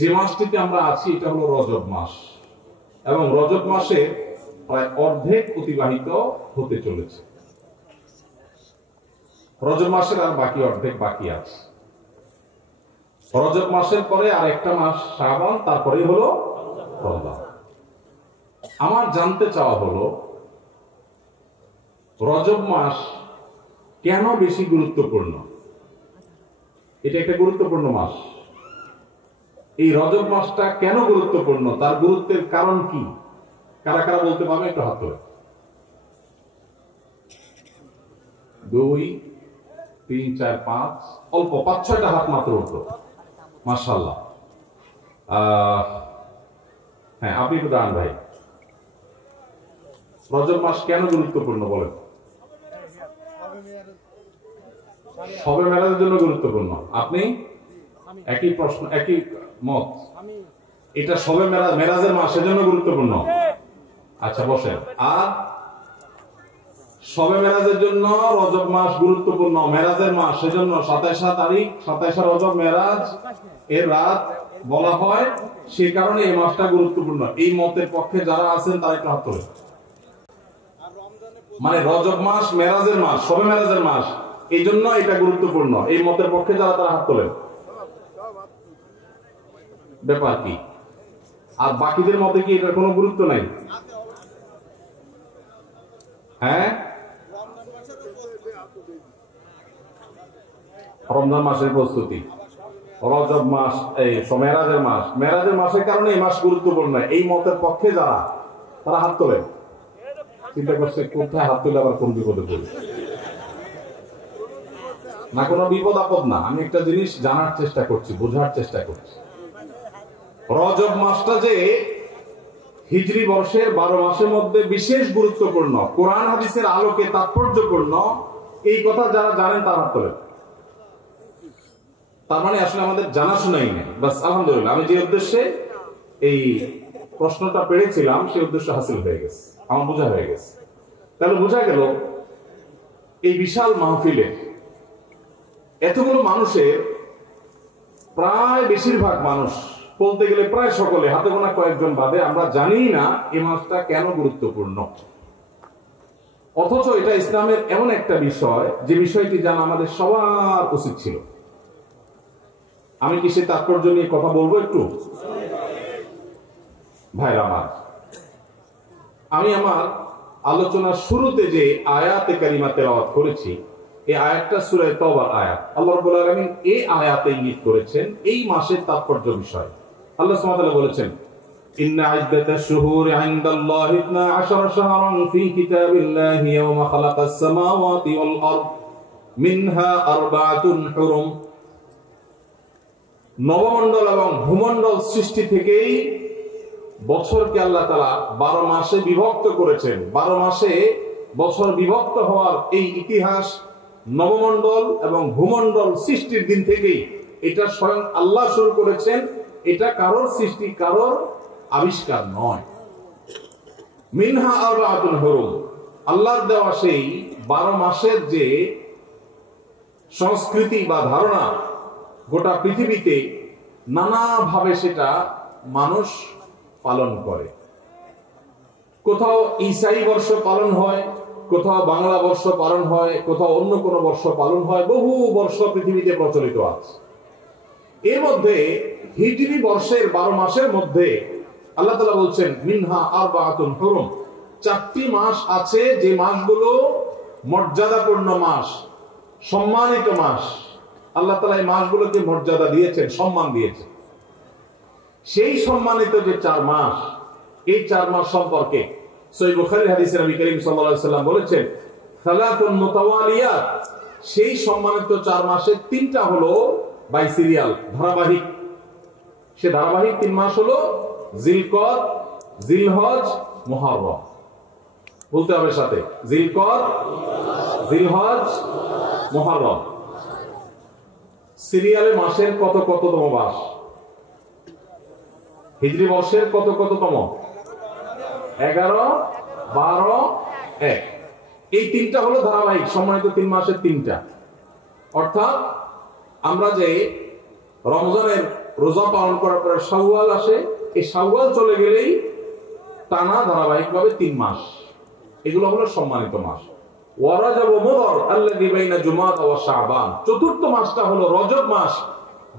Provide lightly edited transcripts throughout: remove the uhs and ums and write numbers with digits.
যে মাসটিতে আমরা আছি এটা হলো রজব মাস, এবং রজব মাসে প্রায় অর্ধেক অতিবাহিত হতে চলেছে। রজব মাসের আর বাকি অর্ধেক বাকি আছে। রজব মাসের পরে আর একটা মাস শাবান, তারপরে হলো রমজান। আমার জানতে চাওয়া হলো রজব মাস কেন বেশি গুরুত্বপূর্ণ? এটা একটা গুরুত্বপূর্ণ মাস। এই রজব মাসটা কেন গুরুত্বপূর্ণ, তার গুরুত্বের কারণ কি? কারা কারা বলতে পারবে? একটু হাত তোলে। 2, 3, 4, 5, অল্প 5-6টা হাত মাত্র উঠলো। মাশাআল্লাহ। হ্যাঁ, আপনি একটু দাঁড়ান ভাই। রজব মাস কেন গুরুত্বপূর্ণ বলেন? শবে মেরাজের জন্য গুরুত্বপূর্ণ। আপনি? একই প্রশ্ন, একই মত। এটা শবে মেরাজের মাস, সেজন্য গুরুত্বপূর্ণ। আচ্ছা বসেন। আর শবে মেরাজের জন্য রজব মাস গুরুত্বপূর্ণ, মেরাজের মাস, সেজন্য 27 তারিখ, 27 রজব মেরাজ এর রাত বলা হয়, সেই কারণে এই মাসটা গুরুত্বপূর্ণ। এই মতের পক্ষে যারা আছেন তারা একটু হাত তোলেন। মানে রজব মাস মেরাজের মাস, শবে মেরাজের মাস, এই জন্য এটা গুরুত্বপূর্ণ। এই মতের পক্ষে যারা, তারা হাত তোলেন। ব্যাপার কি? আর বাকিদের মতে কি এটার কোনো গুরুত্ব নাই? হ্যাঁ, রমজান মাসের প্রস্তুতি, রজব মাস, এই মেরাজের মাস, মেরাজের মাসের কারণে এই মাস গুরুত্বপূর্ণ। এই মতের পক্ষে যারা, তারা হাত তোলেন। চিন্তা করছে কোথায় হাত তুলে আবার কোন বিপদে পড়বে। না, কোনো বিপদ আপদ না, আমি একটা জিনিস জানার চেষ্টা করছি, বোঝার চেষ্টা করছি। রজব মাসটা যে হিজরি বর্ষের 12 মাসের মধ্যে বিশেষ গুরুত্বপূর্ণ, কোরআন হাদিসের আলোকে তাৎপর্যপূর্ণ, এই কথা যারা জানেন তারা হাত তোলেন। তার মানে আসলে আমাদের জানাশোনাই নেই। বাস আলহামদুলিল্লাহ, আমি যে উদ্দেশ্যে এই প্রশ্নটা পেড়েছিলাম সেই উদ্দেশ্য হাসিল হয়ে গেছে, আমার বোঝা হয়ে গেছে। তাহলে বোঝা গেল এই বিশাল মাহফিলে এতগুলো মানুষের প্রায় বেশিরভাগ মানুষ, বলতে গেলে প্রায় সকলে, হাতে গোনা কয়েকজন বাদে, আমরা জানি না এই মাসটা কেন গুরুত্বপূর্ণ। অথচ এটা ইসলামের এমন একটা বিষয় যে বিষয়টি জানা আমাদের সবার উচিত ছিল। আমি কি সে তাৎপর্য নিয়ে কথা বলবো একটু? ভাইরা আমার, আমি আমার আলোচনার শুরুতে যে আয়াতে কারিমা তেলাওয়াত করেছি, এই আয়াতটা সূরা তাওবার আয়াত। আল্লাহ রাব্বুল আলামিন এই আয়াতে ইঙ্গিত করেছেন এই মাসের তাৎপর্য বিষয়। আল্লাহ সুবহানাহু ওয়া তাআলা বলেছেন, ইন্না ইদ্দাতাশ শুহুরি ইনদাল্লাহি 12 শাহরান ফি কিতাবিল্লাহি ইয়াওমা খালাকাস সামাওয়াতি ওয়াল আরদ মিনহা আরবাআতুন হুরুম। নবমণ্ডল এবং ভূমণ্ডল সৃষ্টি থেকেই বছরকে আল্লাহ তাআলা 12 মাসে বিভক্ত করেছেন। 12 মাসে বছর বিভক্ত হওয়ার এই ইতিহাস নবমণ্ডল এবং ভূমণ্ডল সৃষ্টির দিন থেকেই এটা স্বয়ং আল্লাহ শুরু করেছেন। এটা কারোর সৃষ্টি, কারোর আবিষ্কার নয়। মিনহা আরবাআতুন হুরুম, আল্লাহর দেওয়া সেই 12 মাসের যে সংস্কৃতি বা ধারণা, গোটা পৃথিবীতে নানাভাবে সেটা মানুষ পালন করে। কোথাও ঈসাই বর্ষ পালন হয়, কোথাও বাংলা বর্ষ পালন হয়, কোথাও অন্য কোন বর্ষ পালন হয়, বহু বর্ষ পৃথিবীতে প্রচলিত আছে। এর মধ্যে হিজরি বর্ষের 12 মাসের মধ্যে আল্লাহ তাআলা বলছেন মিনহা আরবাআতুন হুরুম, 4টি মাস আছে যে মাসগুলো মর্যাদাপূর্ণ মাস, সম্মানিত মাস। আল্লাহ তাআলা এই মাসগুলোকে মর্যাদা দিয়েছেন, সম্মান দিয়েছেন। সেই সম্মানিত যে 4 মাস, এই 4 মাস সম্পর্কে সহিহ বুখারীর হাদিসে নবী করিম সাল্লাল্লাহু আলাইহি ওয়াসাল্লাম বলেছেন, সালাতুন মুতাওয়ালিয়াত, সেই সম্মানিত 4 মাসের 3টা হলো বাই সিরিয়াল, ধারাবাহিক। সে ধারাবাহিক 3 মাস হলো জিলকদ, জিলহজ, মুহররম। বলতে হবে সাথে, জিলকদ, জিলহজ, মুহররম। সিরিয়ালে মাসের কত কততম মাস? হিজরি বর্ষের কত কততম? 11, 12, 1। এই 3টা হলো ধারাবাহিক সম্মানিত 3 মাসের 3টা। অর্থাৎ আমরা যে রমজানের রোজা পালন করার পরে শাওয়াল আসে, এই শাওয়াল চলে গেলেই টানা ধারাবাহিকভাবে 3 মাস, এগুলো হলো সম্মানিত মাস। ওয়া রাজাব ওয়া মুদর আল্লাযী বাইনা জুমাদা ওয়া শাবান, চতুর্থ মাসটা হলো রজব মাস,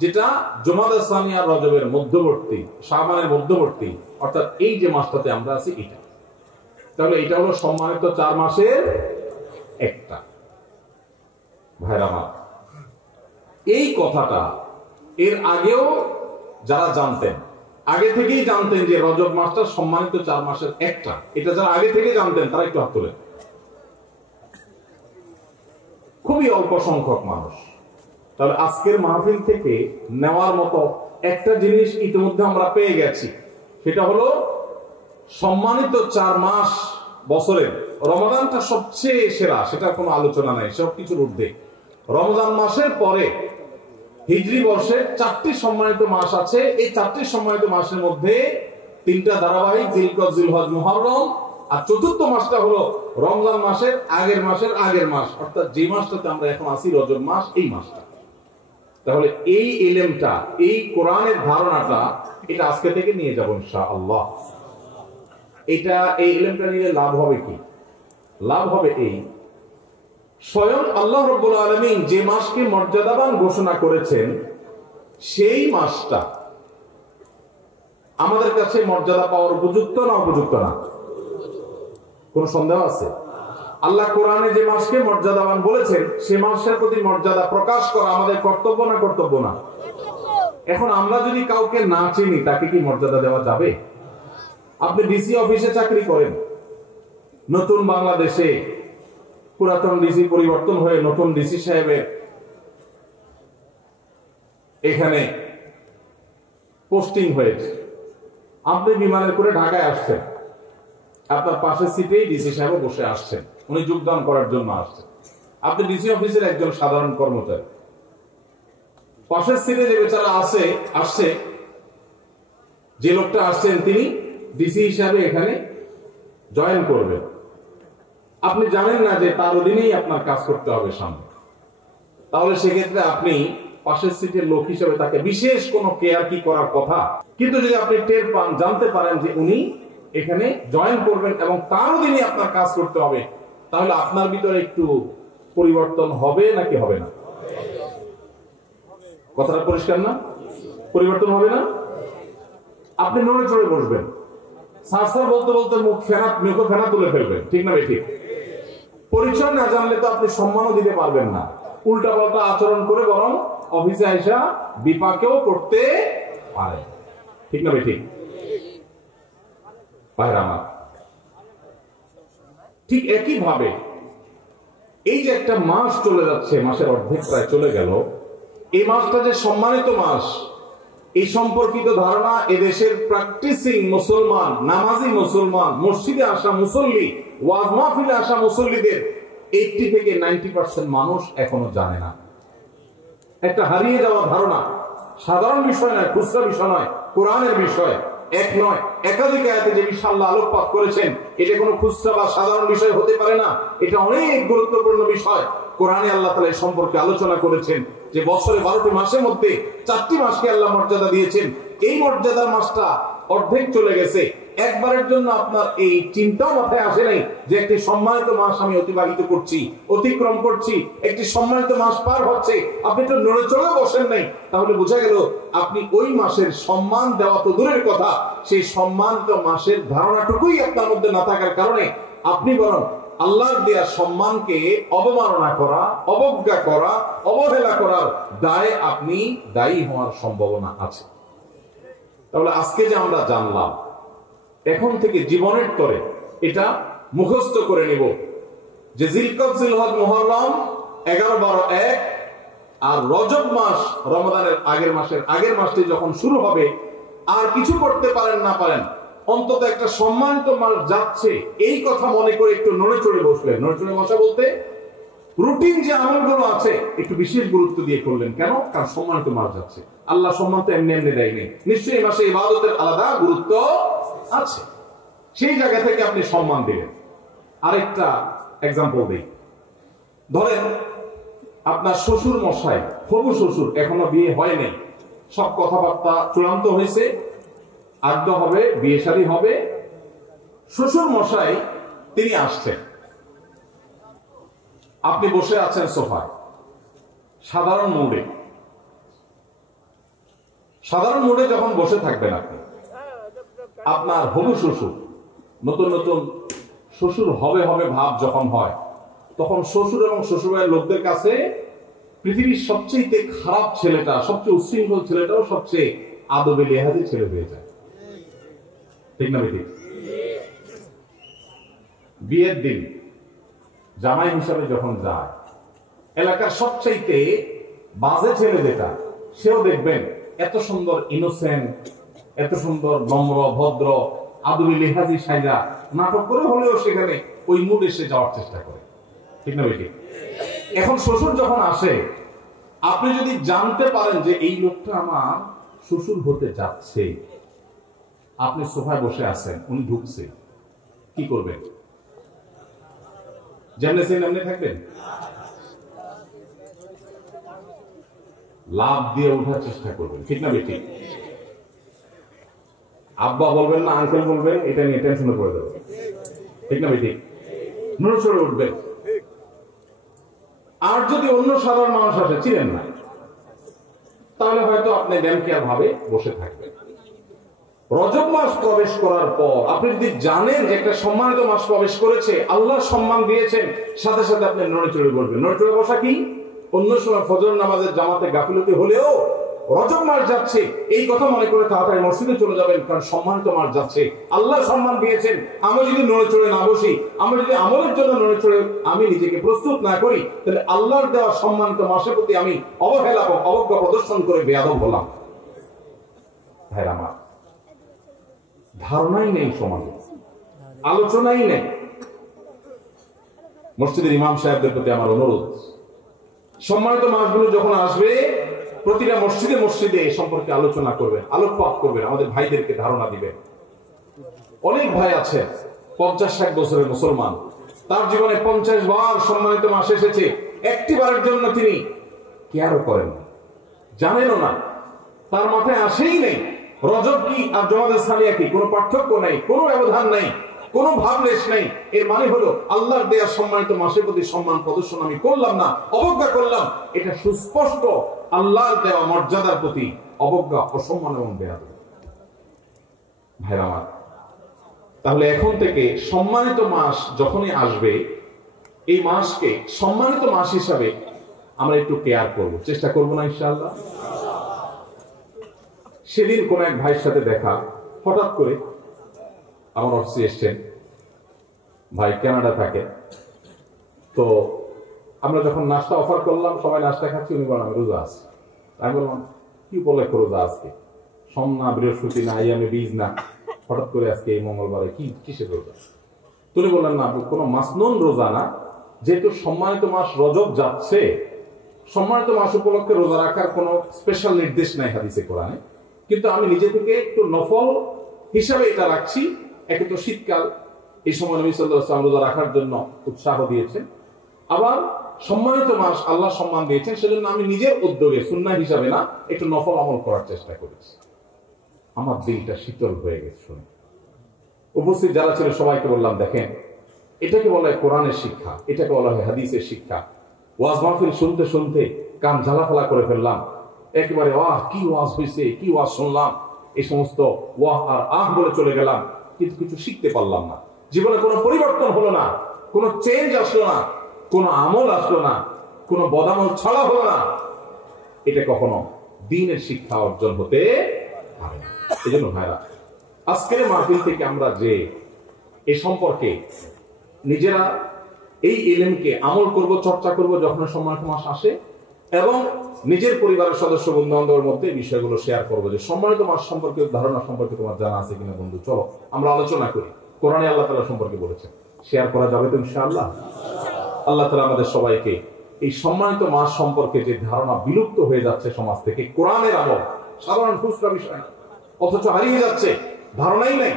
যেটা জুমাদা সানি আর রজবের মধ্যবর্তী, শাবানের মধ্যবর্তী, অর্থাৎ এই যে মাসটাতে আমরা আছি এটা। তাহলে এটা হলো সম্মানিত 4 মাসের একটা। ভাইরা আমার, এই কথাটা এর আগেও যারা জানতেন, আগে থেকেই জানতেন যে রজব মাসটা সম্মানিত 4 মাসের একটা, এটা যারা আগে থেকে জানতেন তারা একটু হাত তোলেন। খুবই অল্প সংখ্যক মানুষ। তাহলে আজকের মাহফিল থেকে নেওয়ার মতো একটা জিনিস ইতিমধ্যে আমরা পেয়ে গেছি, সেটা হলো সম্মানিত 4 মাস বছরের রমাদানটা সবচেয়ে সেরা, সেটা কোনো আলোচনা নাই, সবকিছুর ঊর্ধ্বে। রমজান মাসের পরে হিজরি বর্ষের 4টি সম্মানিত মাস আছে। এই 4টি সম্মানিত মাসের মধ্যে 3টা ধারাবাহিক, জিলকদ, জিলহজ, মুহররম, আর চতুর্থ মাসটা হলো রমজান মাসের আগের মাস, অর্থাৎ যে মাসটাতে আমরা এখন আছি রজব মাস, এই মাসটা। তাহলে এই ইলমটা, এই কোরআনের ধারণাটা, এটা আজকে থেকে নিয়ে যাব ইনশাআল্লাহ। এটা এই ইলমটা নিয়ে লাভ হবে কি? লাভ হবে এই, স্বয়ং আল্লাহ রাব্বুল আলামিন যে মাসকে মর্যাদাবান ঘোষণা করেছেন, সেই মাসটা আমাদের কাছে মর্যাদা পাওয়ার উপযুক্ত না উপযুক্ত না? কোন সন্দেহ আছে? আল্লাহ কোরআনে যে মাসকে মর্যাদাবান বলেছেন, সে মাসের প্রতি মর্যাদা প্রকাশ করা আমাদের কর্তব্য না কর্তব্য না? এখন আমরা যদি কাউকে না চিনি, তাকে কি মর্যাদা দেওয়া যাবে? আপনি ডিসি অফিসে চাকরি করেন, নতুন বাংলাদেশে পুরাতন ডিসি পরিবর্তন হয়ে নতুন ডিসি সাহেবের এখানে পোস্টিং হয়েছে, আপনি বিমানে করে ঢাকায় আসছেন, আপনার পাশের সিটেই ডিসি সাহেব বসে আসছেন, উনি যোগদান করার জন্য আসছেন। আপনি ডিসি অফিসের একজন সাধারণ কর্মচারী, পাশের সিটে যে বেচারা আসছে, যে লোকটা আসছেন তিনি ডিসি হিসাবে এখানে জয়েন করবেন। আপনি জানেন না যে তার অধীনেই আপনার কাজ করতে হবে সামনে, তাহলে সেক্ষেত্রে আপনি পাশের সিটের লোক হিসেবে তাকে বিশেষ কোনো কেয়ার কি করার কথা। কিন্তু যদি আপনি টের পান, জানতে পারেন যে উনি এখানে জয়েন করবেন এবং তার অধীনে আপনার কাজ করতে হবে, তাহলে আপনার ভিতরে একটু পরিবর্তন হবে নাকি হবে না? কথাটা পরিষ্কার না? পরিবর্তন হবে না? আপনি নড়ে চড়ে বসবেন, সারসার বলতে বলতে মুখে ফেনা তুলে ফেলবেন, ঠিক না? ঠিক। পরিচয় না জানলে তো আপনি সম্মানও দিতে পারবেন না, উল্টা পাল্টা আচরণ করে বরং অফিসে আইসা বিপাকেও করতে পারে, ঠিক না? ঠিক। আমার ঠিক একই ভাবে এই যে একটা মাস চলে যাচ্ছে, মাসের অর্ধেক প্রায় চলে গেল, এই মাসটা যে সম্মানিত মাস, এই সম্পর্কিত ধারণা এদেশের প্র্যাকটিসিং মুসলমান, নামাজি মুসলমান, মসজিদে আসা মুসল্লি, ওয়াজ মাহফিলে আসা মুসল্লিদের 80 থেকে 90% মানুষ এখনো জানে না। একটা হারিয়ে যাওয়া ধারণা, সাধারণ বিষয় নয়, খুচরা বিষয় নয়, কোরআনের বিষয়, এক নয় একাধিক আয়াতে যে বিষয় আল্লাহ আলোকপাত করেছেন, এটা কোনো খুচরা বা সাধারণ বিষয় হতে পারে না, এটা অনেক গুরুত্বপূর্ণ বিষয়। কোরআনে আল্লাহ তাআলা এই সম্পর্কে আলোচনা করেছেন যে বছরে 12টি মাসের মধ্যে 4টি মাসকে আল্লাহ মর্যাদা দিয়েছেন। এই মর্যাদার মাসটা অর্ধেক চলে গেছে, একবারের জন্য আপনার এই চিন্তাও মাথায় আসে নাই যে একটি সম্মানিত মাস আমি অতিক্রম করছি, একটি সম্মানিত মাস পার হচ্ছে, আপনি তো নড়ে চড়ে বসেন নাই, তাহলে বোঝা গেল আপনি ওই মাসের সম্মান দেওয়া তো দূরের কথা, সেই সম্মানিত মাসের ধারণাটুকুই আপনার মধ্যে না থাকার কারণে আপনি বরং আল্লাহর দেয়া সম্মানকে অবমাননা করা, অবজ্ঞা করা, অবহেলা করার দায়ে আপনি দায়ী হওয়ার সম্ভাবনা আছে। তাহলে আজকে যে আমরা জানলাম, এখন থেকে জীবনের তরে এটা মুখস্থ করে নিব যে জিলকদ, জিলহজ, মুহররম 11, 12, 1 আর রজব মাস, রমাদানের আগের মাসটি যখন শুরু হবে, আর কিছু করতে পারেন না পারেন, অন্তত একটা সম্মানিত মাস যাচ্ছে এই কথা মনে করে একটু নড়ে চড়ে বসলেন। নড়ে চড়ে বসা বলতে রুটিন যে আমলগুলো আছে একটু বিশেষ গুরুত্ব দিয়ে করলেন। কেন? কারণ সম্মানিত মাস যাচ্ছে, আল্লাহ সম্মান তো এমনি এমনি দেয়নি, নিশ্চয়ই এই মাসে ইবাদতের আলাদা গুরুত্ব আছে, সেই জায়গা থেকে আপনি সম্মান দিলেন। আরেকটা এক্সাম্পল দিই, ধরেন আপনার শ্বশুর মশাই, হবু শ্বশুর, এখনো বিয়ে হয় নাই, সব কথাবার্তা চূড়ান্ত হয়েছে, আড্ডা হবে, বিয়ে শাদী হবে। শ্বশুর মশাই তিনি আসছেন, আপনি বসে আছেন সোফায় সাধারণ মুডে। সাধারণ মুডে যখন বসে থাকবেন আপনি, আপনার হবু শ্বশুর, নতুন নতুন শ্বশুর হবে হবে ভাব যখন হয়, তখন শ্বশুর এবং শ্বশুরের লোকদের কাছে পৃথিবীর সবচেয়ে খারাপ ছেলেটা, সবচেয়ে উচ্ছৃঙ্খল ছেলেটাও সবচেয়ে আদবে লেহাজি ছেলে হয়ে যায়। ঠিক না বেটি? বিয়ের দিন জামাই হিসাবে যখন যায়, এলাকার সবচাইতে বাজে ছেলে যেটা, সেও দেখবেন এত সুন্দর ইনোসেন্ট, এত সুন্দর নম্র ভদ্র আদবি লেহাজি সাইরা নাটক করে হলেও সেখানে ওই মুড এসে যাওয়ার চেষ্টা করে। ঠিক না বেটি? এখন শ্বশুর যখন আসে, আপনি যদি জানতে পারেন যে এই লোকটা আমার শ্বশুর হতে যাচ্ছে, আপনি সোফায় বসে আছেন, উনি ঢুকছে, কি করবেন? যেমনি সেই নামনে থাকবেন? লাভ দিয়ে ওঠার চেষ্টা করবেন। ঠিক না বেটি? আব্বা বলবেন না আঙ্কেল বলবেন, এটা নিয়ে টেনশনে পড়ে দেবে। ঠিক না বেটি? নড়ে চড়ে উঠবেন। আর যদি অন্য সাধারণ মানুষ আসে, চিনেন না, তাহলে হয়তো আপনি ড্যামকেয়ার ভাবে বসে থাকবেন। রজব মাস প্রবেশ করার পর আপনি যদি জানেন যে একটা সম্মানিত মাস প্রবেশ করেছে, আল্লাহ সম্মান দিয়েছেন, সাথে সাথে আপনি নড়ে চড়ে বসবেন। নড়ে চড়ে বসা কি? অন্য সময় ফজর নামাজের জামাতে গাফিলতি হলেও রজব মাস যাচ্ছে এই কথা মনে করে তাড়াতাড়ি মসজিদে চলে যাবেন, কারণ সম্মানিত মাস যাচ্ছে, আল্লাহ সম্মান দিয়েছেন। আমি যদি নড়ে চড়ে না বসি, আমি যদি আমলের জন্য নড়ে চড়ে আমি নিজেকে প্রস্তুত না করি, তাহলে আল্লাহর দেওয়া সম্মানিত মাসের প্রতি আমি অবহেলা অবজ্ঞা প্রদর্শন করে বেয়াদব হলাম। ভাইরা আমার, ধারণাই নেই সমাজে, আলোচনাই নেই। মসজিদের ইমাম সাহেবদের প্রতি আমার অনুরোধ, সম্মানিত মাসগুলো যখন আসবে প্রতিটা মসজিদে মসজিদে এই সম্পর্কে আলোচনা করবেন, আলোকপাত করবেন, আমাদের ভাইদেরকে ধারণা দিবেন। অনেক ভাই আছে 50-60 বছরের মুসলমান, তার জীবনে 50 বার সম্মানিত মাস এসেছে, একটি বারের জন্য তিনি কেয়ারও করেন না, জানেনও না, তার মাথায় আসেই নেই রজব কি আর জমাতে ইসলামিয়া কি, কোনো পার্থক্য নেই, কোনো ব্যবধান নেই, কোনো ভাবলেশ নেই। এর মানে হলো আল্লাহর দেয়া সম্মানিত মাসের প্রতি সম্মান প্রদর্শন আমি করলাম না, অবজ্ঞা করলাম। এটা সুস্পষ্ট আল্লাহর দেওয়া মর্যাদার প্রতি অবজ্ঞা, অসম্মান এবং বেয়াদবি। ভাইরা আমার, তাহলে এখন থেকে সম্মানিত মাস যখনই আসবে, এই মাসকে সম্মানিত মাস হিসাবে আমরা একটু কেয়ার করব, চেষ্টা করবো না ইনশাআল্লাহ? সেদিন কোন এক ভাইয়ের সাথে দেখা, হঠাৎ করে আমার অফিসে এসছেন, ভাই কানাডা থাকে। তো আমরা যখন নাস্তা অফার করলাম, সবাই নাস্তা খাচ্ছি, উনি বলেন আমি রোজা আছি। আমি বললাম কি বলে রোজা আজকে, সোম না, বৃহস্পতি না, আমি বীজ না, হঠাৎ করে আজকে এই মঙ্গলবারে কি কিসের রোজা? তুমি বললেন না, কোনো মাসনুন রোজা না, যেহেতু সম্মানিত মাস রজব যাচ্ছে, সম্মানিত মাস উপলক্ষে রোজা রাখার কোনো স্পেশাল নির্দেশ নাই হাদিসে কোরআনে, কিন্তু আমি নিজে থেকে একটু নফল হিসাবে এটা রাখছি। একে তো শীতকাল, এই সময় নবী সাল্লাল্লাহু আলাইহি ওয়াসাল্লাম রোজা রাখার জন্য উৎসাহ দিয়েছেন, আবার সম্মানিত মাস আল্লাহ সম্মান দিয়েছেন, সেজন্য আমি নিজের উদ্যোগে সুন্নাহ হিসাবে না, একটু নফল আমল করার চেষ্টা করেছি। আমার দিলটা শীতল হয়ে গেছে শুনে। উপস্থিত যারা ছিল সবাইকে বললাম, দেখেন, এটাকে বলা হয় কোরআনের শিক্ষা, এটাকে বলা হয় হাদিসের শিক্ষা। ওয়াজ মাহফিল শুনতে শুনতে কান ঝালাফালা করে ফেললাম, একেবারে ওয়াহ কি ওয়াজ হয়েছে, কি ওয়াজ শুনলাম, এই সমস্ত ওয়াহ আর আহ বলে চলে গেলাম, কিন্তু কিছু শিখতে পারলাম না। জীবনে কোনো পরিবর্তন হলো না, কোনো চেঞ্জ আসলো না, কোনো আমল আসলো না, কোনো বদামল ছাড়া হলো না। এটা কখনো দ্বীনের শিক্ষা অর্জন হতে পারে না। এই জন্য ভাইরা, আজকের মাহফিল থেকে আমরা যে এ সম্পর্কে নিজেরা এই ইলমকে আমল করব, চর্চা করব যখন সম্মানিত মাস আসে, এবং নিজের পরিবারের সদস্য বন্ধু বান্ধবের মধ্যে বিষয়গুলো শেয়ার করবো যে সম্মানিত মাস সম্পর্কে ধারণা সম্পর্কে তোমার জানা আছে কিনা বন্ধু, চলো আমরা আলোচনা করি। কোরআনে আল্লাহ তাআলা সম্পর্কে বলেছেন, শেয়ার করা যাবে তো ইনশাআল্লাহ? আল্লাহ তাআলা আমাদের সবাইকে এই সম্মানিত মাস সম্পর্কে যে ধারণা বিলুপ্ত হয়ে যাচ্ছে সমাজ থেকে, কোরআনের আমল সাধারণ খুচরা বিষয় অথচ হারিয়ে যাচ্ছে, ধারণাই নাই,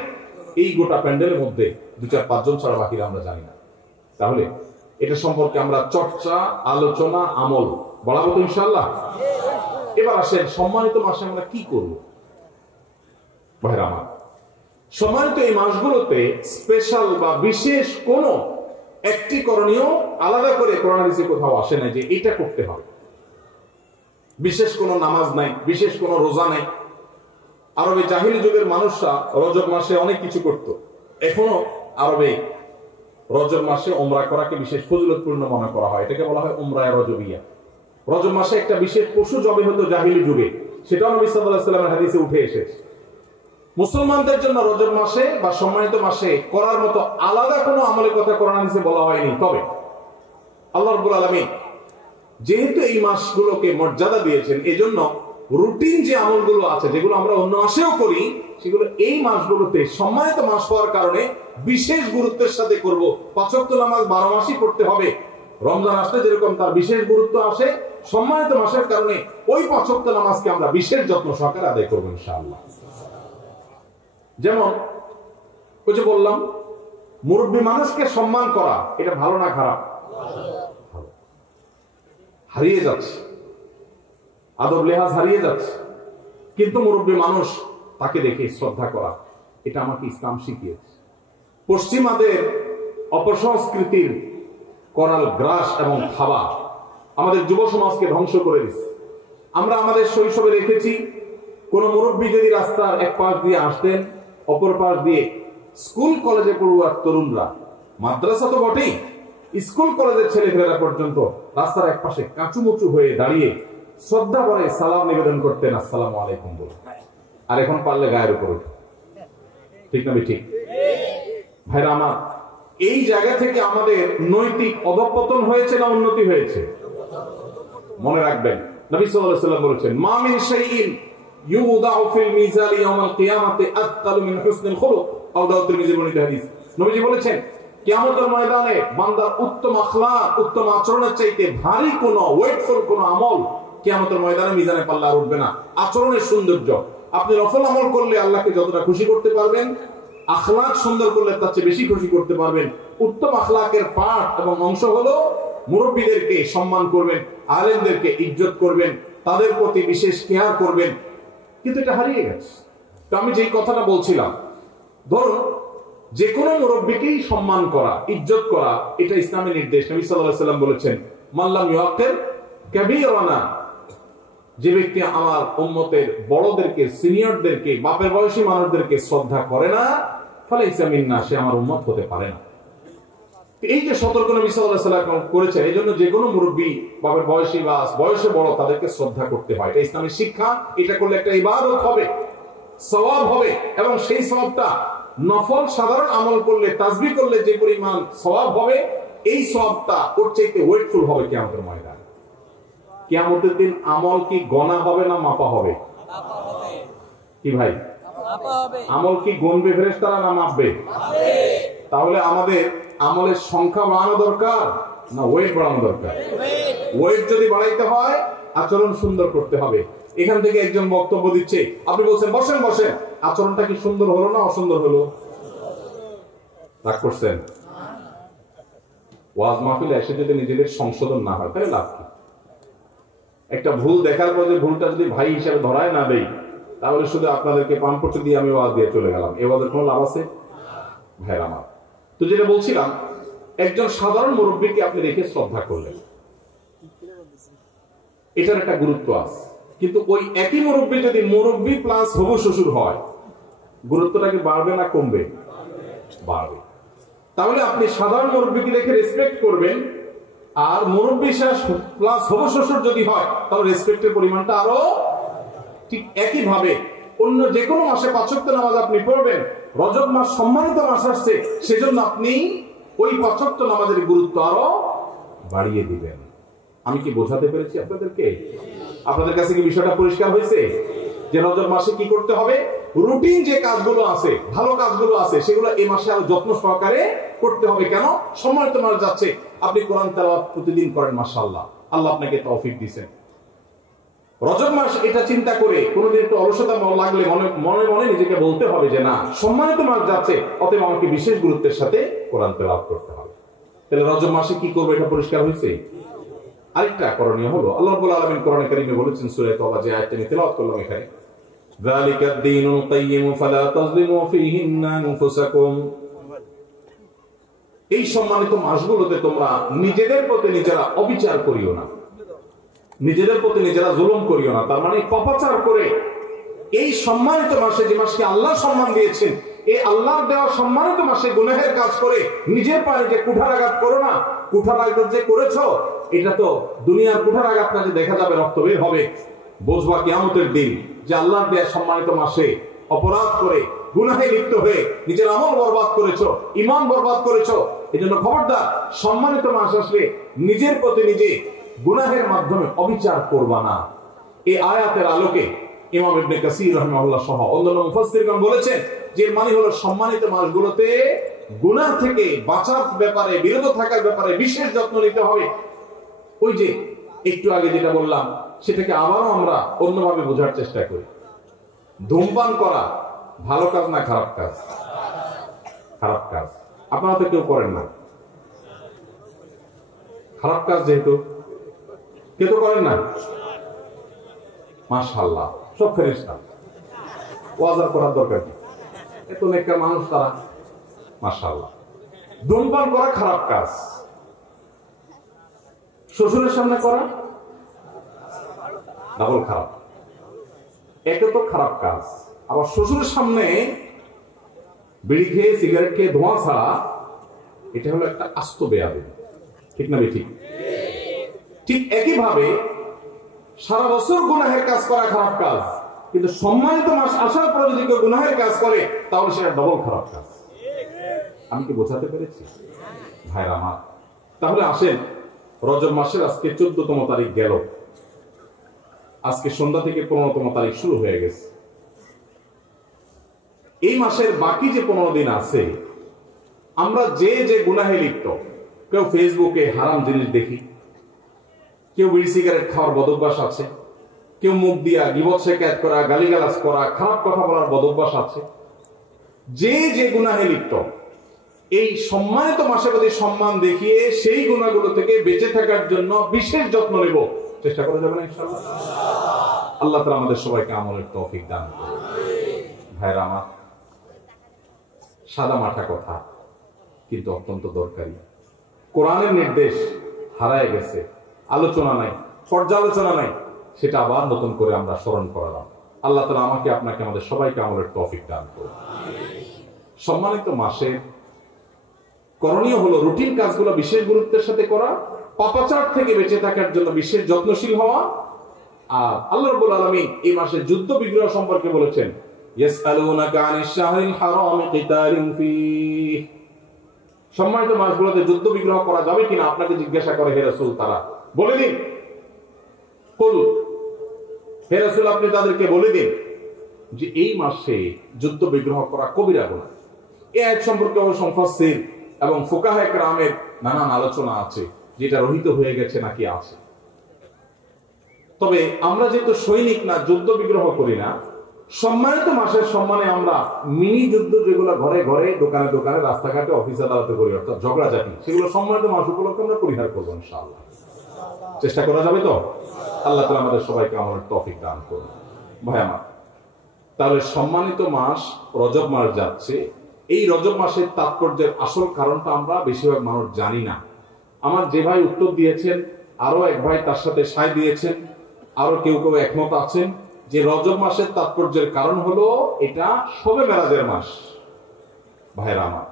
এই গোটা প্যান্ডেলের মধ্যে 2-4-5 জন ছাড়া বাকিরা আমরা জানি না। তাহলে এটা সম্পর্কে আমরা চর্চা, আলোচনা, আমল বাড়াবো তো ইনশাআল্লাহ? এবার আসেন সম্মানিত মাসে আমরা কি করব? ভাইরা আমার, সম্মানিত এই মাসগুলোতে স্পেশাল বা বিশেষ কোন একটি করণীয় আলাদা করে কোরআন হাদিসে কোথাও আসে না যে এটা করতে হবে। বিশেষ কোন নামাজ নাই, বিশেষ কোন রোজা নাই। আরবে জাহিলি যুগের মানুষরা রজব মাসে অনেক কিছু করত। এখনো আরবে রজব মাসে উমরা করাকে বিশেষ ফজিলতপূর্ণ মনে করা হয়। এটাকে বলা হয় উমরায়ে রজবিয়া। রজব মাসে একটা বিশেষ পশু জবে হতো জাহিলি যুগে, সেটাও নবী সাল্লাল্লাহু আলাইহি ওয়াসাল্লামের হাদিসে উঠে এসেছে। মুসলমানদের জন্য রজব মাসে বা সম্মানিত মাসে করার মতো আলাদা কোনো আমলের কথা কোরআন হাদিসে বলা হয়নি। তবে আল্লাহ রাব্বুল আলামিন যেহেতু এই মাসগুলোকে মর্যাদা দিয়েছেন, এজন্য রুটিন যে আমলগুলো আছে যেগুলো আমরা অন্য মাসেও করি, সেগুলো এই মাসগুলোতে সম্মানিত মাস হওয়ার কারণে বিশেষ গুরুত্বের সাথে করব। ৫ ওয়াক্ত নামাজ ১২ মাসই পড়তে হবে। রমজান আসলে যেরকম তার বিশেষ গুরুত্ব আসে, সম্মানিত মাসের কারণে ওই ৫ ওয়াক্ত নামাজকে আমরা বিশেষ যত্ন সহকারে আদায় করবো ইনশাআল্লাহ। যেমন ওই যে বললাম, মুরব্বী মানুষকে সম্মান করা এটা ভালো না খারাপ? হারিয়ে যাচ্ছে, আদব লেহাজ হারিয়ে যাচ্ছে। কিন্তু মুরব্বী মানুষ, তাকে দেখে শ্রদ্ধা করা, এটা আমাকে ইসলাম শিখিয়েছে। পশ্চিমাদের অপসংস্কৃতির করাল গ্রাস এবং খাওয়া আমাদের যুব সমাজকে ধ্বংস করে দিচ্ছে। আমরা আমাদের শৈশবে দেখেছি, কোন মুরব্বী যদি রাস্তার এক পাশ দিয়ে আসতেন, অপর পাশ দিয়ে স্কুল কলেজে পড়ুয়া তরুণরা, মাদ্রাসা তো বটেই, স্কুল কলেজের ছেলেমেয়েরা পর্যন্ত রাস্তার এক পাশে কাঁচুমুচু হয়ে দাঁড়িয়ে শ্রদ্ধা ভরে সালাম নিবেদন করতেন, আসসালামু আলাইকুম বলে। আর এখন পারলে গায়ের উপর উঠে। ঠিক না ঠিক? ভাইরা আমার, এই জায়গা থেকে আমাদের নৈতিক অধঃপতন হয়েছে না উন্নতি হয়েছে? মনে রাখবেন, নবী সাল্লাল্লাহু আলাইহি ওয়াসাল্লাম বলেছেন, মা মিন শাইইন ইউদাউ ফিল মিজানি ইয়াউমাল কিয়ামাতি আতকালু মিন হুসনিল খুলুক। আবু দাউদ তিরমিজি বর্ণিত হাদিস। নবীজি বলেছেন, কিয়ামতের ময়দানে বান্দার উত্তম আখলাক, উত্তম আচরণের চাইতে ভারী কোন ওয়েটফুল কোন আমল কিয়ামতের ময়দানে মিজানে পাল্লা আর উঠবে না। আচরণের সৌন্দর্য, আপনি নফল আমল করলে আল্লাহকে যতটা খুশি করতে পারবেন, আখলাক সুন্দর করলে তার চেয়ে বেশি খুশি করতে পারবেন। উত্তম আখলাকের পাঠ এবং অংশ হলো মুরব্বীদেরকে সম্মান করবেন, আলেমদেরকে ইজ্জত করবেন, তাদের প্রতি বিশেষ কেয়ার করবেন। কিন্তু এটা হারিয়ে গেছে। তো আমি যেই কথাটা বলছিলাম, ধরুন যে কোনো মুরব্বীকেই সম্মান করা, ইজ্জত করা, এটা ইসলামের নির্দেশ। নবী সাল্লাল্লাহু আলাইহি ওয়াসাল্লাম বলেছেন, মান লাম ইউআক্কির কাবীরানা, যে ব্যক্তি আমার উম্মতের বড়দেরকে, সিনিয়রদেরকে, বাপের বয়সী মানুষদেরকে শ্রদ্ধা করে না, ফালাইসা মিন্না, সে আমার উম্মত হতে পারে না। এই যে সতর্ক নবী সাল্লাল্লাহু আলাইহি ওয়াসাল্লাম করেছেন, এই জন্য যে কোনো মুরব্বী, বাপের বয়সী বা বয়সে বড়, তাদেরকে শ্রদ্ধা করতে হয়। এটা ইসলামের শিক্ষা। এটা করলে একটা ইবাদত হবে, সওয়াব হবে, এবং সেই সওয়াবটা নফল সাধারণ আমল করলে, তাসবিহ করলে যে পরিমাণ সওয়াব হবে, এই সওয়াবটা ওর চাইতে ওয়েটফুল হবে কিয়ামতের ময়দানে। কিয়ামতের দিন আমল কি গণা হবে না মাপা হবে? কি ভাই, আমল কি গণবে ফেরেশতারা না মাপবে? তাহলে আমাদের আমলের সংখ্যা বাড়ানো দরকার না ওয়েট বাড়ানো দরকার? ওয়েট যদি বাড়াইতে হয়, আচরণ সুন্দর করতে হবে। এখান থেকে একজন বক্তব্য দিচ্ছে, আপনি বলছেন বসেন বসেন, আচরণটা কি সুন্দর হলো না অসুন্দর হলো? রাগ করছেন? ওয়াজ মাহফিলে এসে যদি নিজেদের সংশোধন না হয়, তাহলে লাভ কি? একটা ভুল দেখার পর যে ভুলটা যদি ভাই হিসাবে ধরায় না দেই, তাহলে শুধু আপনাদেরকে পাম্পটি দিয়ে আমি ওয়াজ দিয়ে চলে গেলাম। এ ওয়াজের কোনো লাভ আছে? ভাইরা আমার, তো যেটা বলছিলাম, একজন সাধারণ মুরব্বীকে আপনি দেখে শ্রদ্ধা করলেন, এটার একটা গুরুত্ব আছে। কিন্তু ওই একই মুরব্বী যদি মুরব্বী প্লাস হবু শ্বশুর হয়, গুরুত্বটা কি বাড়বে না কমবে? বাড়বে। তাহলে আপনি সাধারণ মুরব্বীকে দেখে রেসপেক্ট করবেন, আর মুরব্বী প্লাস হবু শ্বশুর যদি হয়, তাহলে রেসপেক্টের পরিমাণটা আরো। ঠিক একই ভাবে অন্য যে কোনো মাসে ৫ ওয়াক্ত নামাজ আপনি পড়বেন। রজব মাস সম্মানিত মাস আসছে, সেজন্য আপনি ওই ৫ ওয়াক্ত নামাজের গুরুত্ব আরো বাড়িয়ে দিবেন। আমি কি বোঝাতে পেরেছি আপনাদেরকে? আপনাদের কাছে কি বিষয়টা পরিষ্কার হয়েছে যে রজব মাসে কি করতে হবে? রুটিন যে কাজগুলো আছে, ভালো কাজগুলো আছে, সেগুলো এই মাসে আরো যত্ন সহকারে করতে হবে। কেন? সম্মানিত মাস যাচ্ছে, আপনি কোরআন তেলাওয়াত প্রতিদিন করেন, মাশাআল্লাহ, আল্লাহ আপনাকে তৌফিক দিয়েছেন। রজব মাস এটা চিন্তা করে কোনোদিন একটু অলসতা লাগলে মনে মনে নিজেকে বলতে হবে যে না, সম্মানিত মাস যাচ্ছে, অতএব আমাকে বিশেষ গুরুত্বের সাথে কোরআন তেলাওয়াত করতে হবে। তাহলে রজব মাসে কি করবো, এটা পরিষ্কার হয়েছে? আরেকটা করণীয় হলো, আল্লাহ রাব্বুল আলামিন কোরআনে কারীমে বলেছেন সূরা তওবা, যে আয়াতটি আমি তেলাওয়াত করলাম এখানে, যালিকাদ দীনুল কাইয়্যিম ফালা তাযলিমু ফীহিন্না আনফুসাকুম। এই সম্মানিত মাসগুলোতে তোমরা নিজেদের প্রতি নিজেরা অবিচার করিও না, নিজেদের প্রতি নিজেরা জুলুম করিও না। তার মানে পাপাচার করে এই সম্মানিত মাসে, যে মাসকে আল্লাহ সম্মান দিয়েছেন, এই আল্লাহর দেওয়া সম্মানিত মাসে গুনাহের কাজ করে নিজের পায়ে যে কুঠারাঘাত করো না। কুঠারাঘাত যে করেছো, এটা তো দুনিয়ার কুঠারাঘাত না, যে দেখা যাবে রক্ত বের হবে, বুঝবা কিয়ামতের দিন যে আল্লাহর দেওয়া সম্মানিত মাসে অপরাধ করে গুনাহে লিপ্ত হয়ে নিজের আমল বরবাদ করেছো, ঈমান বরবাদ করেছো। এজন্য খবরদার, সম্মানিত মাস আসলে নিজের প্রতি নিজে গুনাহের মাধ্যমে অবিচার করবা না। এই আয়াতের আলোকে ইমাম ইবনে কাসির রাহিমাহুল্লাহ সহ অন্যান্য মুফাসসিরগণ বলেছেন যে মানে হলো সম্মানিত মাসগুলোতে গুনাহ থেকে বাঁচার ব্যাপারে, বিরত থাকার ব্যাপারে বিশেষ যত্ন নিতে হবে। ওই যে একটু আগে যেটা বললাম, সেটাকে আবারও আমরা অন্যভাবে বোঝার চেষ্টা করি। ধূমপান করা ভালো কাজ না খারাপ কাজ? খারাপ কাজ। আপনারা তো কেউ করেন না, খারাপ কাজ যেহেতু কেউ তো করেন না। মাশাআল্লাহ, সব ফেরেশতা, ওয়াজ করার দরকার কি, এত নেককার মানুষ তারা, মাশাআল্লাহ। ধূমপান করা খারাপ কাজ, শ্বশুরের সামনে করা ডাবল খারাপ। একে তো খারাপ কাজ, আবার শ্বশুরের সামনে বিড়ি খেয়ে সিগারেট খেয়ে ধোঁয়া ছাড়া, এটা হলো একটা আস্ত বেয়াদবি, ঠিক না ঠিক? ঠিক একইভাবে সারা বছর গুনাহের কাজ করা খারাপ কাজ, কিন্তু সম্মানিত মাস আসার পরে যদি কেউ গুনাহের কাজ করে, তাহলে সেটা ডবল খারাপ কাজ। আমি কি বোঝাতে পেরেছি ভাইরা আমার? তাহলে আসেন, রজব মাসের আজকে 14তম তারিখ গেল, আজকে সন্ধ্যা থেকে 15তম তারিখ শুরু হয়ে গেছে। এই মাসের বাকি যে 15 দিন আছে, আমরা যে যে গুনাহে লিপ্ত, কেউ ফেসবুকে হারাম জিনিস দেখি, কেউ বিড়ি সিগারেট খাওয়ার বদভ্যাস আছে, কেউ মুখ দিয়া গীবত শিকায়ত করা, গালিগালাজ করা, খারাপ কথা বলার বদভ্যাস আছে। যে যে গুনাহে লিপ্ত, এই সম্মানিত মাসে যদি সম্মান দেখিয়ে সেই গুনাহগুলো থেকে বেঁচে থাকার জন্য বিশেষ যত্ন নেব, চেষ্টা করা যাবে না ইনশাআল্লাহ? আল্লাহ তাআলা আমাদের সবাইকে আমলের তৌফিক দান করুন। ভাইরা আমার, সাদা মাঠা কথা কিন্তু অত্যন্ত দরকারি। কোরআনের নির্দেশ হারায় গেছে, আলোচনা নাই, পর্যালোচনা নাই, সেটা আবার নতুন করে আমরা স্মরণ করালাম। আল্লাহ তাআলা আমাকে, আপনাকে, আমাদের সবাইকে আমলের তৌফিক দান করুন। সম্মানিত মাসের করণীয় হলো রুটিন কাজগুলো বিশেষ গুরুত্বের সাথে করা, পাপাচার থেকে বেঁচে থাকার জন্য বিশেষ যত্নশীল হওয়া। আর আল্লাহ রাব্বুল আলামিন এই মাসে যুদ্ধ বিগ্রহ সম্পর্কে বলেছেন, ইয়াসআলুনাকা আনিশ শাহরিল হারাম কিতালিন ফীহ। সম্মানিত মাসগুলোতে যুদ্ধ বিগ্রহ করা যাবে কিনা আপনাকে জিজ্ঞাসা করে হে রাসূল, তারা বলে দিন, কুল, হে রাসূল আপনি তাদেরকে বলে দিন যে এই মাসে যুদ্ধ বিগ্রহ করা কবিরা গুনাহ। এই আয়াত সম্পর্কে মুফাসসির এবং ফুকাহায়ে কেরামের নানান আলোচনা আছে, যেটা রহিত হয়ে গেছে নাকি আছে। তবে আমরা যেহেতু সৈনিক না, যুদ্ধ বিগ্রহ করি না, সম্মানিত মাসের সম্মানে আমরা মিনি যুদ্ধ যেগুলো ঘরে ঘরে, দোকানে দোকানে, রাস্তাঘাটে, অফিস আদালতে করি, অর্থাৎ ঝগড়াঝাটি, সেগুলো সম্মানিত মাস উপলক্ষে আমরা পরিহার করবো ইনশাআল্লাহ। চেষ্টা করা যাবে তো? আল্লাহ তাআলা আমাদের সবাইকে আমলের তৌফিক দান করুন। ভাই আমার, তাহলে সম্মানিত মাস রজব মাস যাচ্ছে। এই রজব মাসের তাৎপর্যের আসল কারণটা আমরা বেশিরভাগ মানুষ জানি না। আমার যে ভাই উত্তর দিয়েছেন, আরো এক ভাই তার সাথে সায় দিয়েছেন, আরো কেউ কেউ একমত আছেন যে রজব মাসের তাৎপর্যের কারণ হলো এটা শবে মেরাজের মাস। ভাইরা আমার,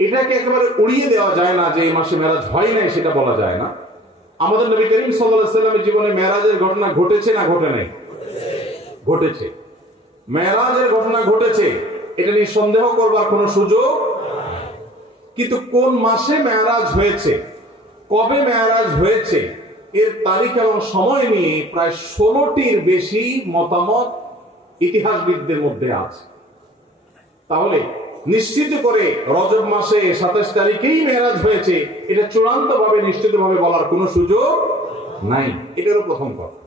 এটাকে একেবারে উড়িয়ে দেওয়া যায় না যে এই মাসে মেরাজ হয় নাই, সেটা বলা যায় না। আমাদের নবী করিম সাল্লাল্লাহু আলাইহি ওয়াসাল্লামের জীবনে মেরাজের ঘটনা ঘটেছে না ঘটে নাই? ঘটেছে। মেরাজের ঘটনা ঘটেছে, এটা নিয়ে সন্দেহ করবার কোনো সুযোগ। কিন্তু কোন মাসে মেরাজ হয়েছে, কবে মেরাজ হয়েছে, এর তারিখ এবং সময় নিয়ে প্রায় 16টির বেশি মতামত ইতিহাসবিদদের মধ্যে আছে। তাহলে নিশ্চিত করে রজব মাসে 27 তারিখেই মেরাজ হয়েছে, এটা চূড়ান্ত ভাবে নিশ্চিত ভাবে বলার কোনো সুযোগ নাই। এটারও প্রথম কথা।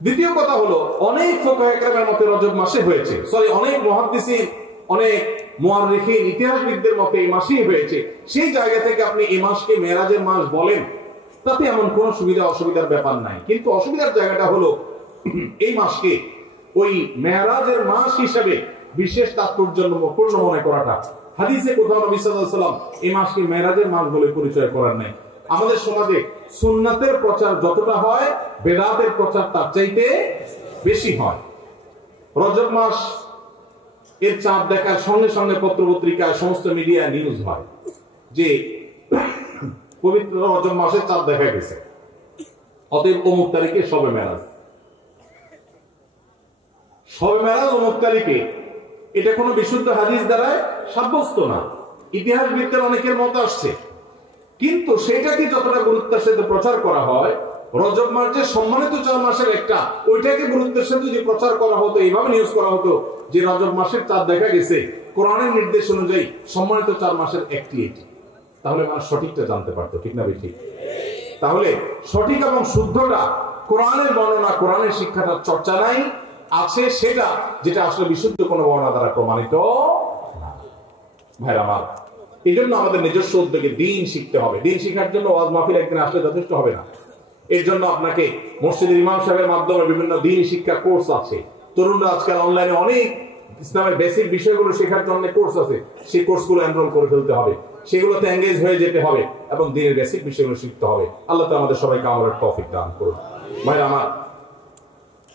দ্বিতীয় কথা হলো, অনেক ফুকাহায়ে কেরামের মতে রজব মাসে হয়েছে, অনেক মুহাদ্দিসিন, অনেক মুআররিখিন, ইতিহাসবিদদের মতে এই মাসেই হয়েছে। সেই জায়গা থেকে আপনি এই মাসকে মেরাজের মাস বলেন, তাতে এমন কোনো সুবিধা অসুবিধার ব্যাপার নাই। কিন্তু অসুবিধার জায়গাটা হলো এই মাসকে ওই মেরাজের মাস হিসেবে বিশেষ তাৎপর্যপূর্ণ মনে করাটা। হাদিসে কোথাও নবী সাল্লাল্লাহু আলাইহি ওয়াসাল্লাম এই মাসকে মেরাজের মাস বলে পরিচয় করার নাই। আমাদের সমাজে সুন্নাতের প্রচার যতটা হয়, বেদাতের প্রচার তার চাইতে বেশি হয়। রজব মাস এর চাঁদ দেখার সঙ্গে সঙ্গে পত্রপত্রিকায় সমস্ত মিডিয়া নিউজ হয় যে পবিত্র রজব মাসে চাঁদ দেখা গেছে, অতএব অমুক তারিখে শবে মেরাজ। শবে মেরাজ অমুক তারিখে, এটা কোনো বিশুদ্ধ হাদিস দ্বারায় সাব্যস্ত না। ইতিহাসবিদদের অনেকের মত আসছে, কিন্তু সেটাকে যতটা গুরুত্বের সাথে প্রচার করা হয়, রজব মাস যে সম্মানিত 4 মাসের একটা, ওইটাকে গুরুত্বের সাথে যদি প্রচার করা হতো, এইভাবে নিউজ করা হতো যে রজব মাসের চাঁদ দেখা গেছে, কোরআনের নির্দেশ অনুযায়ী সম্মানিত 4 মাসের একটি এটি, তাহলে মানুষ সঠিকটা জানতে পারতো, ঠিক না ঠিক? তাহলে সঠিক এবং শুদ্ধটা কোরআনের বর্ণনা, কোরআনের শিক্ষাটা চর্চা নাই, আছে সেটা যেটা আসলে বিশুদ্ধ কোনো বর্ণনা দ্বারা প্রমাণিত না। ভাইরা আমার, এই জন্য আমাদের নিজস্ব উদ্যোগে দিন শিখতে হবে। দিন শিখার জন্য ওয়াজ মাহফিল একদিন আসলে যথেষ্ট হবে না। এর জন্য আপনাকে মসজিদের ইমাম সাহেবের মাধ্যমে বিভিন্ন দিন শিক্ষা কোর্স আছে। তরুণরা আজকাল অনলাইনে অনেক ইসলামের বেসিক বিষয়গুলো শেখার জন্য কোর্স আছে, সেই কোর্সগুলো এনরোল করে ফেলতে হবে, সেগুলোতে এঙ্গেজ হয়ে যেতে হবে এবং দিনের বেসিক বিষয়গুলো শিখতে হবে। আল্লাহ তাআলা আমাদের সবাইকে আমলের তৌফিক দান করুন। ভাই আমার,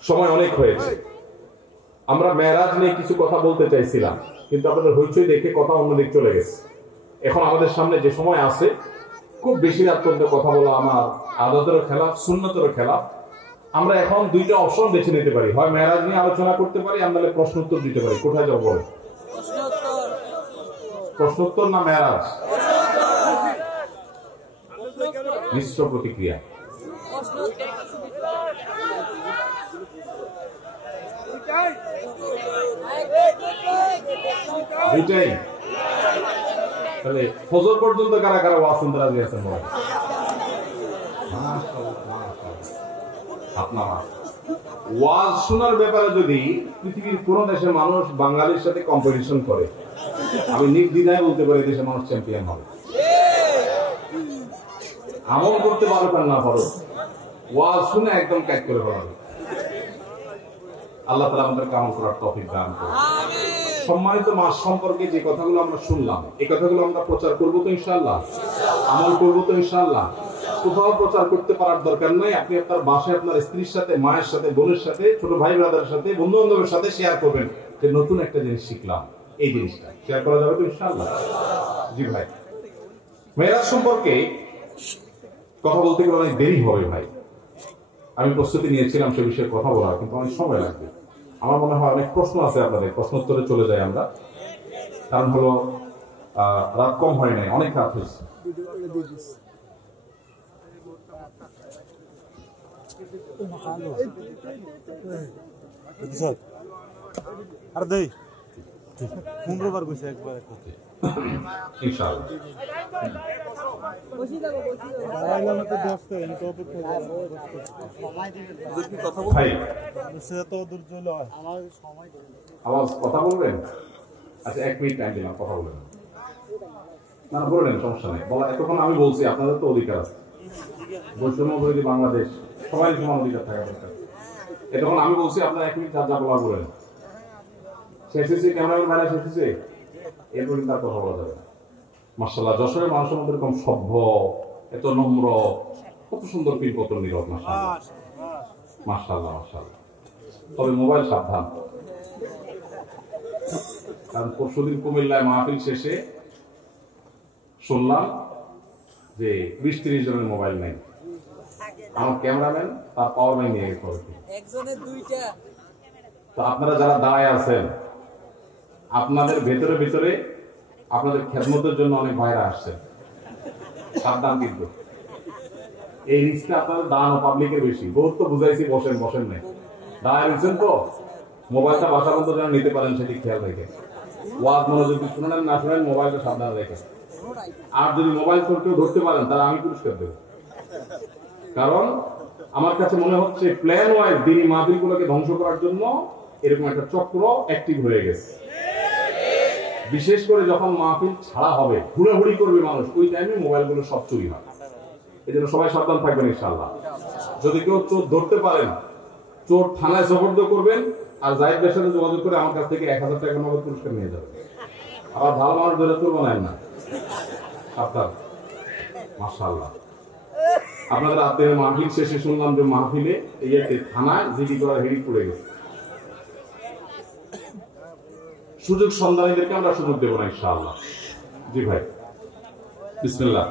সময় অনেক হয়েছে। আমরা মেরাজ নিয়ে কিছু কথা বলতে চাইছিলাম, কিন্তু আপনাদের হইচই দেখে কথা অন্যদিক চলে গেছে। এখন আমাদের সামনে যে সময় আছে, খুব বেশি রাত পর্যন্ত কথা বলা আমার আদতেরও খেলাফ, সুন্নতেরও খেলাফ। আমরা এখন দুইটা অপশন বেছে নিতে পারি, হয় মেরাজ নিয়ে আলোচনা করতে পারি, আমরা প্রশ্ন উত্তর দিতে পারি। কোথায় যাবো বলে? প্রশ্ন উত্তর না মেরাজ? মিশ্র প্রতিক্রিয়া। দুইটাই। তাহলে ফজর পর্যন্ত কারা কারা ওয়াজ শুনতে রাজি আছেন? আপনার ওয়াজ শোনার ব্যাপারে যদি পৃথিবীর কোন দেশের মানুষ বাঙালির সাথে কম্পিটিশন করে, আমি নির্দ্বিধায় বলতে পারি দেশের মানুষ চ্যাম্পিয়ন হবে। আমল করতে পারো আর না পারো, ওয়াজ শুনে একদম ক্যাচ করে ফেলাবে। আল্লাহ তাআলা আমাদের আমল করার তৌফিক দান করুন। সম্মানিত মাস সম্পর্কে যে কথাগুলো আমরা শুনলাম, এই কথাগুলো আমরা প্রচার করবো তো ইনশাআল্লাহ, আমল করবো তো ইনশাআল্লাহ। কোথাও প্রচার করতে পারার দরকার নাই, আপনি আপনার বাসায় আপনার স্ত্রীর সাথে, মায়ের সাথে, বোনের সাথে, ছোট ভাই ব্রাদারের সাথে, বন্ধু বান্ধবের সাথে শেয়ার করবেন যে নতুন একটা জিনিস শিখলাম, এই জিনিসটা শেয়ার করা যাবে তো ইনশাআল্লাহ। জি ভাই, মেরাজ সম্পর্কে কথা বলতে গেলে অনেক দেরি হবে ভাই। আমি প্রস্তুতি নিয়েছিলাম সে বিষয়ে কথা বলার, কিন্তু অনেক সময় লাগবে। আমার মনে হয় অনেক প্রশ্ন আছে আপনাদের, প্রশ্ন উত্তরে চলে যাই আমরা। কারণ হলো রাত কম হয় নাই, অনেক রাত হয়েছে। আর দেই 15 বার কইছে একবার ইনশাআল্লাহ। আওয়াজ কথা বলবেন? আচ্ছা, 1 মিনিট টাইম দিলাম, কথা বলবেন না? বললেন, সমস্যা নেই, বলা। এতক্ষণ আমি বলছি, আপনাদের তো অধিকার আছে। বৈষম্য বিরোধী বাংলাদেশ, সবাই সমান অধিকার থাকা দরকার। এতক্ষণ আমি বলছি, আপনারা 1 মিনিট যা বলা বলেন। শেষ হয়েছে, ক্যামেরাম্যান ভাইরা শেষ হয়েছে, এরপর কিন্তু আর কথা বলা যাবে না। মাশাআল্লাহ, যশোরের মানুষের মধ্যে এরকম সভ্য, এত নম্র, কত সুন্দর ফিল, কত নীরব। মাশাআল্লাহ মাশাআল্লাহ মাশাআল্লাহ। তবে মোবাইল সাবধান, কারণ পরশুদিন কুমিল্লায় মাহফিল শেষে শুনলাম যে 20-30 জনের মোবাইল নেই। আমার ক্যামেরাম্যান তার পাওয়ার ব্যাংক নিয়ে গেছে, একজনের 2টা। তো আপনারা যারা দাঁড়ায় আছেন, আপনাদের ভেতরে ভেতরে আপনাদের খেদমতের জন্য অনেক ভাইরা আসছেন, সাবধান। কিন্তু এই রিস্কটা আপনাদের দাঁড়ানো পাবলিকের বেশি। বহুত তো বুঝাইছি, বসেন বসেন নাই, দাঁড়ায় রয়েছেন তো। মোবাইলটা বাসা পর্যন্ত যেন নিতে পারেন সেটি খেয়াল রেখে, ওয়াজ মনোযোগ শুনেন না শুনেন, মোবাইলটা সাবধান রেখে। আর যদি মোবাইল ফোন কেউ ধরতে পারেন, তাহলে আমি পুরস্কার দেব। কারণ আমার কাছে মনে হচ্ছে প্ল্যান ওয়াইজ দিনী মাহফিলগুলোকে ধ্বংস করার জন্য এরকম একটা চক্র অ্যাক্টিভ হয়ে গেছে। বিশেষ করে যখন মাহফিল ছাড়া হবে, হুড়াহুড়ি করবে মানুষ, ওই টাইমে মোবাইলগুলো সব চুরি হয়। এই জন্য সবাই সাবধান থাকবেন ইনশাআল্লাহ। যদি কেউ চোর ধরতে পারেন, চোর থানায় সোপর্দ করবেন, আর জাহিদের সাথে যোগাযোগ করে আমার কাছ থেকে 1000 টাকা নগদ পুরস্কার নিয়ে যাবেন। আবার ভালো মানুষ ধরে চোর বানায় না, সাবধান। মাশাআল্লাহ। আপনাদের আত্মীয় মাহফিল শেষে শুনলাম যে মাহফিলে এই থানায় জিডি করার হেডি পড়ে গেছে। সুযোগ সন্ধানীদেরকে আমরা সুযোগ দেব না ইনশাআল্লাহ। জি ভাই, বিসমিল্লাহ।